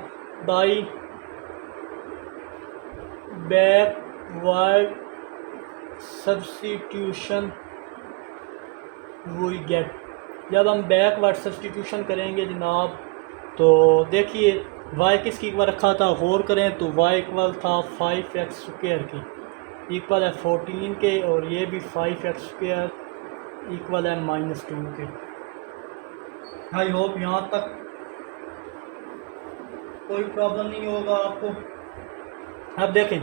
by backward substitution we get, जब हम बैकवर्ड सब्स्टिट्यूशन करेंगे जनाब तो देखिए y किसकी इक्वल रखा था, गौर करें तो y इक्वल था 5x स्क्वायर के, इक्वल है 14 के, और ये भी 5x स्क्वायर इक्वल है -2 के। आई होप यहाँ तक कोई प्रॉब्लम नहीं होगा आपको। अब देखें,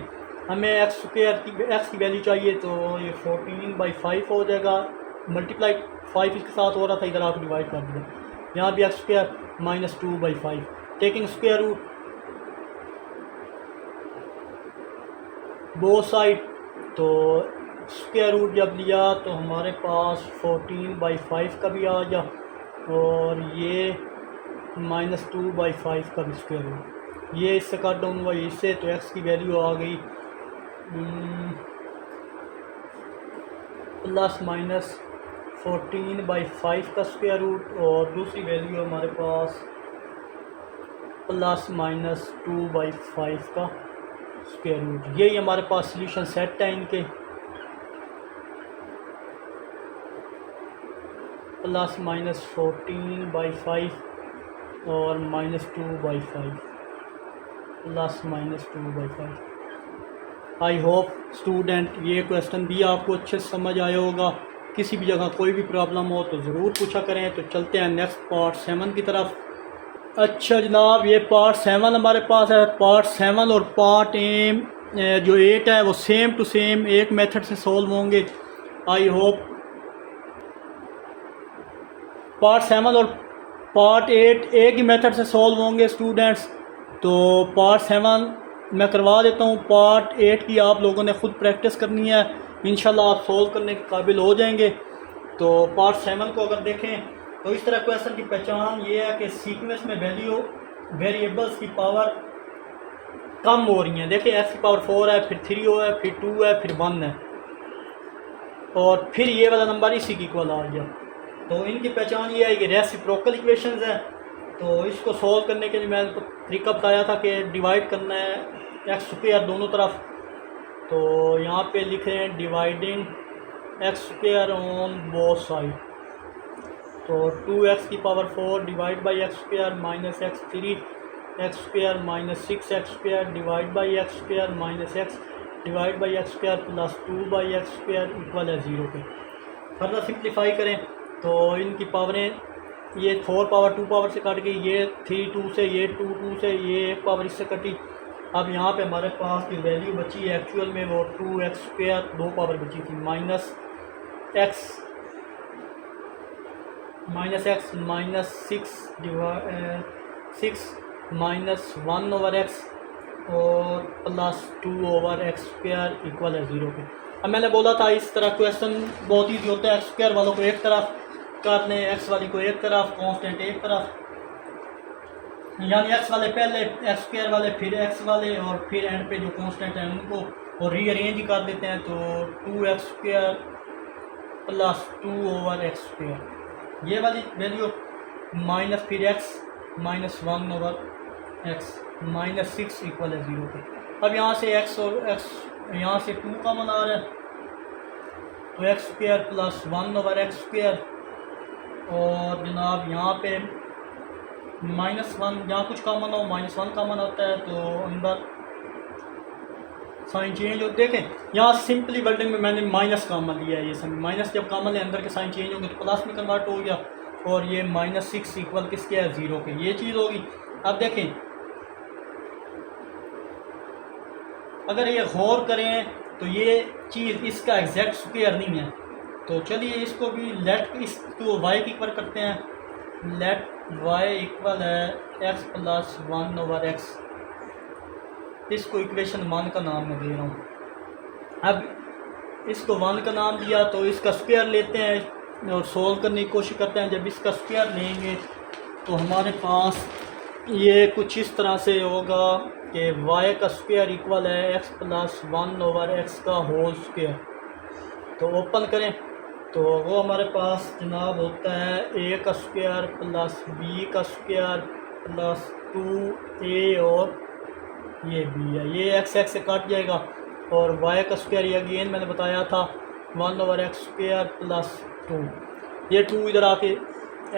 हमें x स्क्वायर की x की वैल्यू चाहिए, तो ये 14/5 हो जाएगा, मल्टीप्लाई 5 इसके साथ हो रहा था, इधर आप डिवाइड कर दिया। यहाँ भी x square -2/5, taking square root both side, तो स्क्वायर रूट जब लिया तो हमारे पास 14/5 का भी आ गया, और ये -2/5 का भी स्क्वायर रूट, ये इससे कट डाउन हुआ इससे, तो x की वैल्यू आ गई ±14/5 का स्क्वायर रूट, और दूसरी वैल्यू हमारे पास ±2/5 का स्क्वायर रूट। यही हमारे पास सॉल्यूशन सेट है इनके, ±14/5 और -2/5, ±2/5। आई होप स्टूडेंट ये क्वेश्चन भी आपको अच्छे से समझ आया होगा। किसी भी जगह कोई भी प्रॉब्लम हो तो ज़रूर पूछा करें। तो चलते हैं नेक्स्ट पार्ट 7 की तरफ। अच्छा जनाब, ये पार्ट 7 हमारे पास है। पार्ट 7 और पार्ट जो 8 है वो सेम टू सेम एक मेथड से सॉल्व होंगे। आई होप पार्ट 7 और पार्ट 8 एक ही मेथड से सॉल्व होंगे स्टूडेंट्स। तो पार्ट 7 मैं करवा देता हूँ, पार्ट 8 की आप लोगों ने ख़ुद प्रैक्टिस करनी है, इंशाल्लाह आप सॉल्व करने के काबिल हो जाएंगे। तो पार्ट 7 को अगर देखें तो इस तरह क्वेश्चन की पहचान ये है कि सीक्वेंस में वैल्यू वेरिएबल्स की पावर कम हो रही हैं। देखिए x की पावर 4 है, फिर 3 है, फिर 2 है, फिर 1 है, और फिर ये वाला नंबर इसी की इक्वल आ गया। तो इनकी पहचान ये है कि रेसिप्रोकल इक्वेशंस है। तो इसको सॉल्व करने के लिए मैंने तरीका बताया था कि डिवाइड करना है एक्स स्क्वायर दोनों तरफ। तो यहाँ पे लिख रहे हैं dividing x square on both side. तो 2x की power 4 divide by x square minus x 3 x square minus 6 x square divide by x square minus x divide by x square plus 2 by x square equal है 0 पे। Further simplify करें तो इनकी पावरें, ये 4 power 2 power से cut गई, ये 3 2 से, ये 2 2 से, ये 1 पावर इससे कटी। अब यहाँ पे हमारे पास जो वैल्यू बची है एक्चुअल में वो 2x स्क्वायर 2 पावर बची थी minus x minus 6 minus 1 over x और plus 2 over x square equal है 0 पे। अब मैंने बोला था इस तरह क्वेश्चन बहुत ईजी होता है। एक्स स्क्वायर वालों को एक तरफ कर लें, एक्स वाली को एक तरफ, कांस्टेंट एक तरफ, यानी एक्स वाले पहले, एक्स स्क्वायर वाले फिर एक्स वाले, और फिर एंड पे जो कांस्टेंट है उनको और रीअरेंज ही कर देते हैं। तो 2x square plus 2 over x square, ये वाली वैल्यू माइनस फिर x minus 1 over x minus 6 equal है 0 पे। अब यहाँ से एक्स और एक्स, यहाँ से 2 कॉमन आ रहा है, तो x square plus 1 over x square, और जनाब यहाँ पे -1, जहाँ कुछ कॉमन हो -1 कॉमन होता है तो अंदर साइन चेंज हो। देखें यहाँ सिंपली वर्डिंग में मैंने माइनस कॉमन लिया है, ये समझ, माइनस जब कॉमन है अंदर के साइन चेंज होंगे तो प्लस में कन्वर्ट हो गया, और ये -6 इक्वल किसके है 0 के, ये चीज़ होगी। अब देखें अगर ये गौर करें तो ये चीज़ इसका एग्जैक्ट स्क्वायर नहीं है। तो चलिए इसको भी लेट इसको y की इक्वल करते हैं। लेट y इक्वल है x प्लस 1 ओवर एक्स। इसको इक्वेशन 1 का नाम मैं दे रहा हूँ। अब इसको 1 का नाम दिया तो इसका स्क्वायर लेते हैं और सोल्व करने की कोशिश करते हैं। जब इसका स्क्वायर लेंगे तो हमारे पास ये कुछ इस तरह से होगा कि y का स्क्वायर इक्वल है x प्लस 1 ओवर एक्स का होल स्क्वायर। तो ओपन करें तो वो हमारे पास जनाब होता है a का स्क्वायर प्लस b का स्क्वायर प्लस 2a और ये b है, ये x से कट जाएगा, और y का स्क्वायर ये अगेन मैंने बताया था 1 ओवर एक्स स्क्वायर प्लस 2, ये 2 इधर आके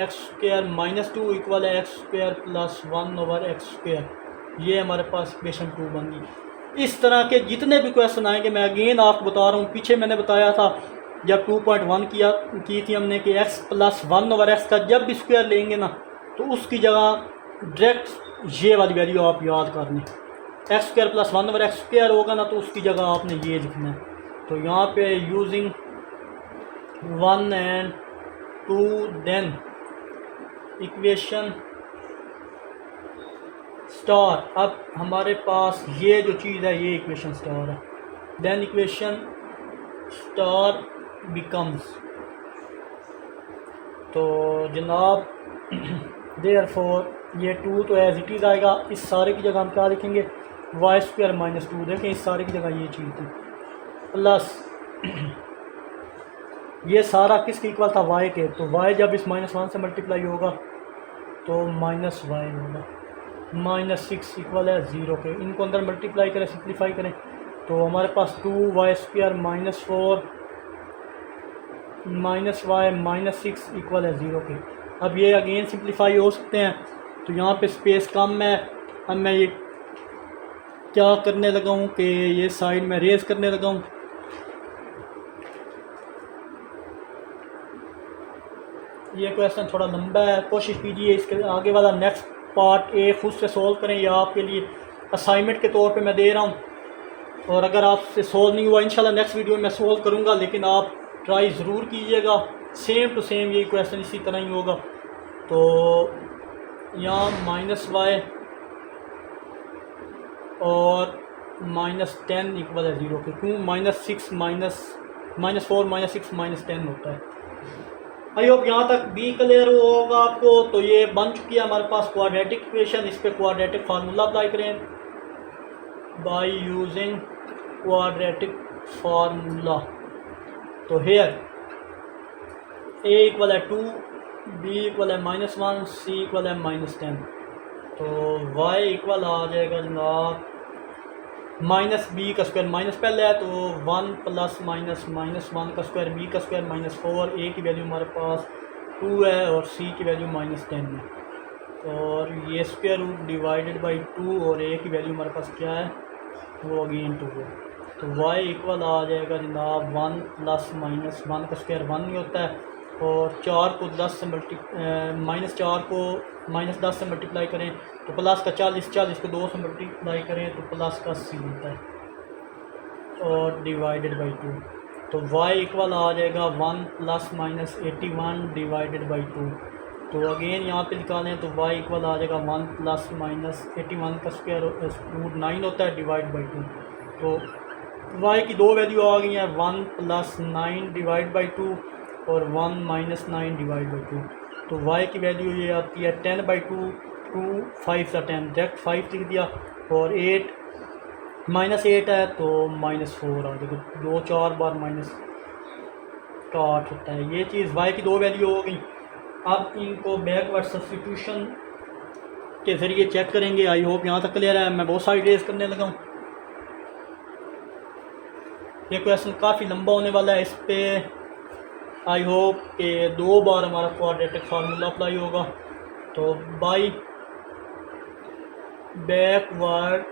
एक्स स्क्वायर माइनस 2 इक्वल है x square plus 1 over x square. ये हमारे पास इक्वेशन 2 बन गई। इस तरह के जितने भी क्वेश्चन आएंगे मैं अगेन आपको बता रहा हूँ, पीछे मैंने बताया था जब 2.1 की थी हमने कि x प्लस 1 ओवर एक्स का जब भी स्क्वायर लेंगे ना तो उसकी जगह डायरेक्ट ये वाली वैल्यू आप याद कर लें। X square plus 1 over x square होगा ना तो उसकी जगह आपने ये लिखना है। तो यहाँ पे using 1 and 2 then equation star. अब हमारे पास ये जो चीज़ है ये इक्वेशन स्टार है। देन इक्वेशन स्टार बिकम्स, तो जनाब देयरफॉर ये 2 तो एज इट इज़ आएगा। इस सारे की जगह हम क्या लिखेंगे वाई स्क्वायर माइनस 2। देखें इस सारे की जगह ये चीज़ थी प्लस ये सारा किसके इक्वल था y के, तो y जब इस -1 से मल्टीप्लाई होगा तो -y होगा, -6 इक्वल है 0 के। इनको अंदर मल्टीप्लाई करें, सिंप्लीफाई करें तो हमारे पास 2y स्क्वायर -4 -y -6 इक्वल है 0 के। अब ये अगेन सिंप्लीफाई हो सकते हैं, तो यहाँ पे स्पेस कम है। अब मैं ये क्या करने लगा हूँ कि ये साइड में रेज करने लगा हूँ। ये क्वेश्चन थोड़ा लंबा है, कोशिश कीजिए इसके आगे वाला नेक्स्ट पार्ट ए खुद से सोल्व करें, या आपके लिए असाइनमेंट के तौर पे मैं दे रहा हूँ। और अगर आपसे सोल्व नहीं हुआ इंशाल्लाह नेक्स्ट वीडियो में मैं सोल्व करूँगा, लेकिन आप ट्राई ज़रूर कीजिएगा। सेम टू सेम यही क्वेश्चन इसी तरह ही होगा। तो यहाँ -y और -10 इक्वल है 0 के, क्यों -6 -4 -6 -10 होता है। आई होप यहाँ तक भी क्लियर होगा आपको। तो ये बन चुकी है हमारे पास क्वाड्रेटिक इक्वेशन। इस पर क्वाड्रेटिक फार्मूला अप्लाई करें बाय यूजिंग क्वाड्रेटिक फार्मूला। तो हेयर a इक्वल है 2, b इक्वल है -1, c इक्वल है -10। तो y इक्वल आ जाएगा जनाब -b का स्क्वायर, माइनस पहले है तो 1 प्लस माइनस -1 का स्क्वायर, b का स्क्वायर -4, a की वैल्यू हमारे पास 2 है और c की वैल्यू -10 है। और ये स्क्वायर रूट डिवाइडेड बाई 2 और a की वैल्यू हमारे पास क्या है, वो अगेन 2 है। तो y इक्वल आ जाएगा जनाब 1 प्लस -1 का स्क्वायर 1 ही होता है, और 4 को 10 से -4 को -10 से मल्टीप्लाई करें तो प्लस का 40 को 2 से मल्टीप्लाई करें तो प्लस का 80 होता है, और डिवाइडेड बाई 2। तो y इक्वल आ जाएगा 1 प्लस -81 डिवाइडेड बाई 2। तो अगेन यहाँ पे निकालें तो y इक्वल आ जाएगा 1 प्लस -81 का स्क्वायर रूट 9 होता है डिवाइड बाई 2। तो y की दो वैल्यू आ गई हैं, 1 प्लस 9 डिवाइड बाई 2 और 1 माइनस 9 डिवाइड बाई 2। तो y की वैल्यू ये आती है 10/2, 2 5 सा 10 डायरेक्ट 5 लिख दिया, और 8 -8 है तो -4 आ जाएगा, 2 4 बार माइनस का 8 होता है। ये चीज़ y की दो वैल्यू हो गई। अब इनको बैकवर्ड सब्स्टिट्यूशन के ज़रिए चेक करेंगे। आई होप यहाँ तक क्लियर है। मैं बहुत सारी डेज करने लगा हूँ। ये क्वेश्चन काफ़ी लंबा होने वाला है, इस पर आई होप कि 2 बार हमारा क्वाड्रेटिक फार्मूला अप्लाई होगा। तो बाई बैकवर्ड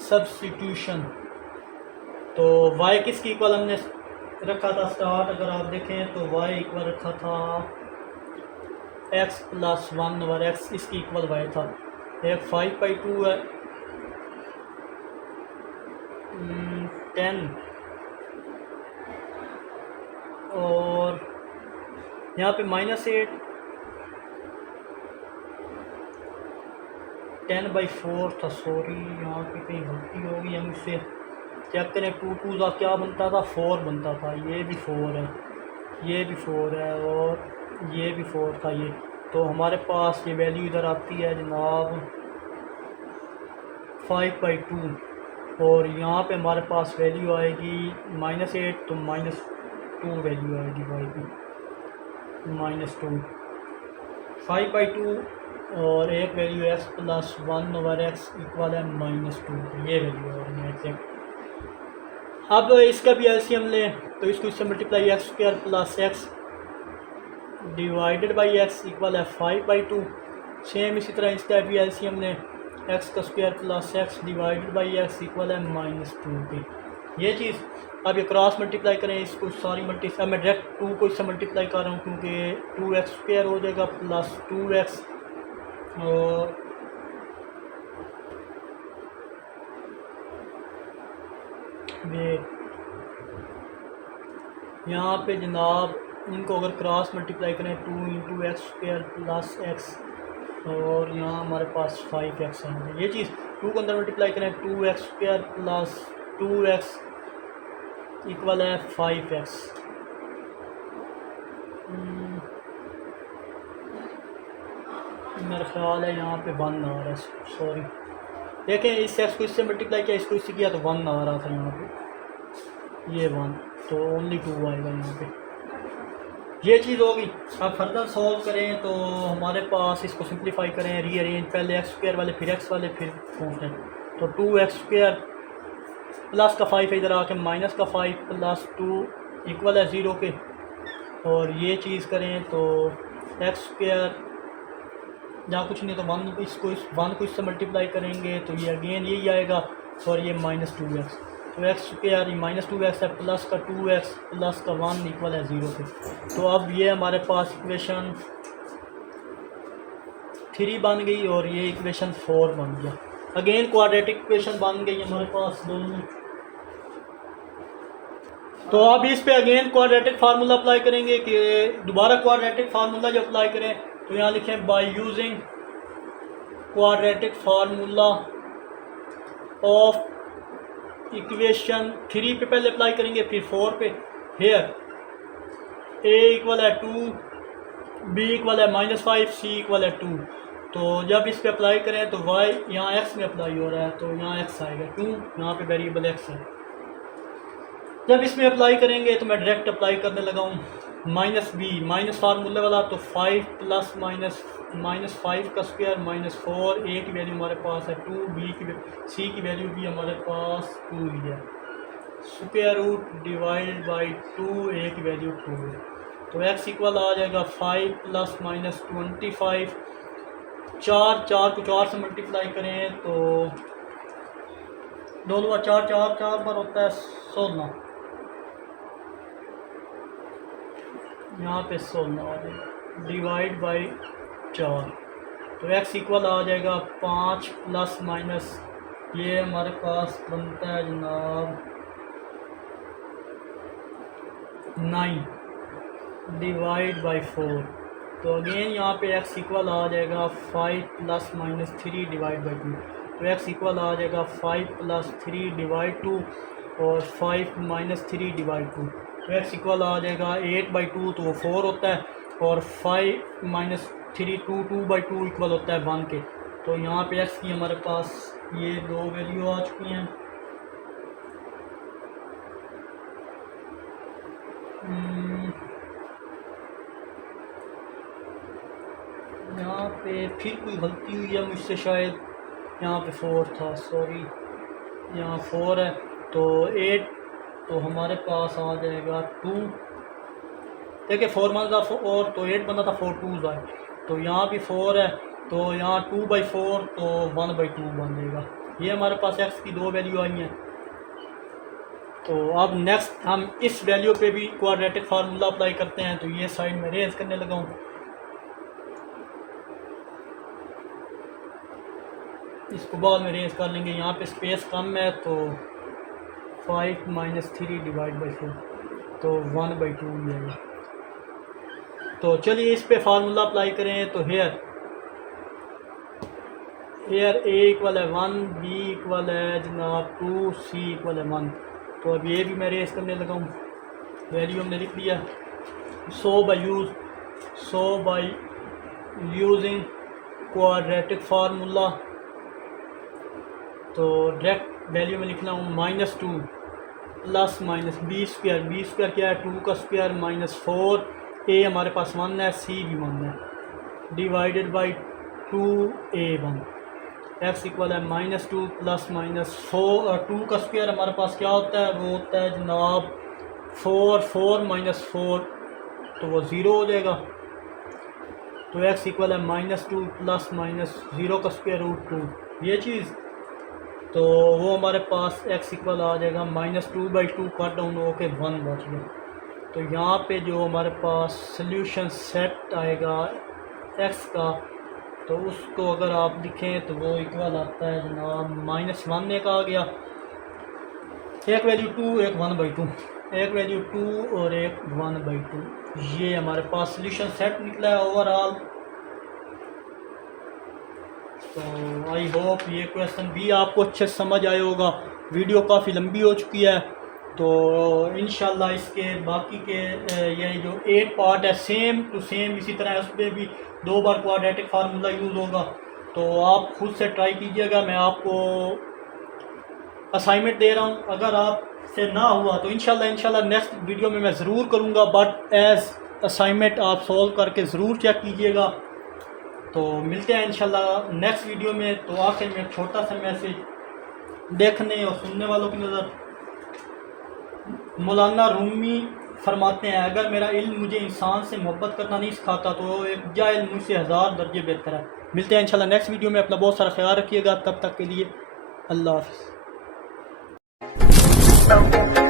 सब्स्टिट्यूशन, तो y किसकी इक्वल हमने रखा था स्टार्ट, अगर आप देखें तो y इक्वल रखा था x प्लस 1 ओवर x, इसकी इक्वल y था। एक 5/2 है, 10, और यहाँ पे -8 10/4 था। सॉरी यहाँ पे कहीं गलती होगी, हम इसे चेक करें। 2 2 का क्या बनता था, 4 बनता था। ये भी 4 है, ये भी 4 है, और ये भी 4 था ये। तो हमारे पास ये वैल्यू इधर आती है जनाब 5/2, और यहाँ पे हमारे पास वैल्यू आएगी -8, तो -2 वैल्यू आएगी y की, -2 5/2, और एक value x plus 1 over x equal है -2। ये वैल्यू आ रही है एग्जैक्ट। अब इसका भी एलसीएम लें तो इसको इससे multiply x square plus x divided by x equal है 5/2। सेम इसी तरह इसका भी एलसीएम लें, x का square plus x divided by x equal है -2 की। ये चीज़ अब ये क्रॉस मल्टीप्लाई करें, इसको सारी मल्टीप्लाई, मैं डायरेक्ट 2 को इससे मल्टीप्लाई कर रहा हूँ क्योंकि 2x स्क्वायर हो जाएगा प्लस 2x, और यहाँ पे जनाब इनको अगर क्रॉस मल्टीप्लाई करें 2 into x square plus x, और यहाँ हमारे पास 5x है। ये चीज़ 2 को अंदर मल्टीप्लाई करें 2x square plus 2x equal है 5x। मेरा ख्याल है यहाँ पे 1 आ रहा है, सॉरी। देखें इस x को इससे मल्टीप्लाई किया, इसको इससे किया तो 1 आ रहा था यहाँ पे, ये 1, तो ओनली 2 आएगा यहाँ पे। ये चीज़ होगी। अब फर्दर सॉल्व करें तो हमारे पास इसको सिंप्लीफाई करें, रीअरेंज, पहले एक्स स्क्वायर वाले फिर एक्स वाले फिर कांस्टेंट, तो 2x स्क्वायर प्लस का 5 इधर आके माइनस का 5 प्लस 2 इक्वल है 0 के, और ये चीज़ करें तो एक्स स्क्वायर जहाँ कुछ नहीं तो 1 को इससे मल्टीप्लाई करेंगे तो ये अगेन यही आएगा, और ये -2x। तो एक्स स्क्वायर माइनस 2x है प्लस का 2x प्लस का 1 इक्वल है 0 पे। तो अब ये हमारे पास इक्वेशन 3 बन गई और ये इक्वेशन 4 बन गया। अगेन क्वाड्रेटिक इक्वेशन बन गई हमारे पास दोनों। तो अब इस पे अगेन क्वाड्रेटिक फार्मूला अप्लाई करेंगे कि दोबारा क्वाड्रेटिक फार्मूला जो अप्लाई करें तो यहाँ लिखें by using quadratic formula of equation 3 पे पहले अप्लाई करेंगे फिर 4 पे। हेयर a इक्वल है 2, b इक्वल है -5, c इक्वल है 2। तो जब इस पे अप्लाई करें तो y यहाँ x में अप्लाई हो रहा है तो यहाँ x आएगा 2, यहाँ पे वेरिएबल x है। जब इसमें अप्लाई करेंगे तो मैं डायरेक्ट अप्लाई करने लगा हूँ -b माइनस फार्मूले वाला, तो 5 प्लस माइनस 5 का स्क्वायर -4, a की वैल्यू हमारे पास है 2, c की वैल्यू भी हमारे पास 2 ही है, square root divide by 2, a की वैल्यू 2 है। तो x इक्वल आ जाएगा 5 प्लस माइनस 25, 4 को 4 से मल्टीप्लाई करें तो 2 बार 4 बार होता है 16, यहाँ पे 16 आ जाएगा डिवाइड बाई 4। तो x इक्वल आ जाएगा 5 प्लस माइनस ये हमारे पास बनता है जनाब 9 डिवाइड बाई 4। तो अगेन यहाँ पे x इक्वल आ जाएगा 5 प्लस माइनस 3 डिवाइड बाई 2। तो x इक्वल आ जाएगा 5 प्लस 3 डिवाइड 2 और 5 माइनस 3 डिवाइड 2। तो x इक्वल आ जाएगा 8/2 तो वो 4 होता है और 5 माइनस 3 2/2 इक्वल होता है 1 के। तो यहाँ पे x की हमारे पास ये 2 वैल्यू आ चुकी हैं। यहाँ पे फिर कोई गलती हुई है मुझसे शायद, यहाँ पे 4 था, सॉरी यहाँ 4 है तो 8, तो हमारे पास आ जाएगा 2। देखिए 4 बना था 4 तो 8 बना था 4 2 है, तो यहाँ भी 4 है तो यहाँ 2/4 तो 1/2 बन जाएगा। ये हमारे पास x की 2 वैल्यू आई हैं। तो अब नेक्स्ट हम इस वैल्यू पे भी क्वाड्रेटिक फार्मूला अप्लाई करते हैं। तो ये साइड में रेंज करने लगा हूँ, इसको बाद में रेंज कर लेंगे। यहाँ पे स्पेस कम है तो 5 माइनस 3 डिवाइड बाई 4 तो 1/2 ही आएगा। तो चलिए इस पे फार्मूला अप्लाई करें। तो हेयर a इक्वल है 1, b इक्वल है जनाब 2, c इक्वल है 1। तो अब ये भी मैं रेस करने लगा हूँ, वैल्यू हमने लिख दिया। सो बाई यूजिंग क्वाड्रेटिक फार्मूला, तो डायरेक्ट वैल्यू में लिखना हूँ -2 प्लस माइनस b स्क्वायर क्या है 2 का स्क्वायर -4, a हमारे पास 1 है, c भी 1 है, divided by 2a1। x equal है -2 प्लस -4 और 2 का स्क्वायर हमारे पास क्या होता है, वो होता है जनाब 4 -4 तो वो 0 हो जाएगा। तो x इक्वल है -2 प्लस -0 का स्क्वायर रूट 2 ये चीज़, तो वो हमारे पास x इक्वल आ जाएगा -2/2 कट डाउन हो के 1 बच गया। तो यहाँ पे जो हमारे पास सल्यूशन सेट आएगा x का, तो उसको अगर आप लिखें तो वो इक्वल आता है जनाब -1 एक आ गया, एक वैल्यू 2 एक 1/2, एक वैल्यू 2 और एक 1/2, ये हमारे पास सल्यूशन सेट निकला है ओवरऑल। तो आई होप ये क्वेश्चन भी आपको अच्छे से समझ आया होगा। वीडियो काफ़ी लंबी हो चुकी है, तो इंशाल्लाह इसके बाकी के ये जो 8 पार्ट है सेम टू सेम इसी तरह उस पर भी 2 बार क्वाड्रेटिक फार्मूला यूज़ होगा। तो आप खुद से ट्राई कीजिएगा, मैं आपको असाइनमेंट दे रहा हूँ। अगर आप से ना हुआ तो इंशाल्लाह नेक्स्ट वीडियो में मैं ज़रूर करूँगा, बट एज़ असाइनमेंट आप सॉल्व करके ज़रूर चेक कीजिएगा। तो मिलते हैं इंशाल्लाह नेक्स्ट वीडियो में। तो आखिर में एक छोटा सा मैसेज देखने और सुनने वालों की नज़र, मौलाना रूमी फरमाते हैं, अगर मेरा इल्म मुझे इंसान से मोहब्बत करना नहीं सिखाता तो एक जाहिल मुझसे 1000 दर्जे बेहतर है। मिलते हैं इंशाल्लाह नेक्स्ट वीडियो में। अपना बहुत सारा ख्याल रखिएगा, तब तक के लिए अल्लाह हाफ़िज़। So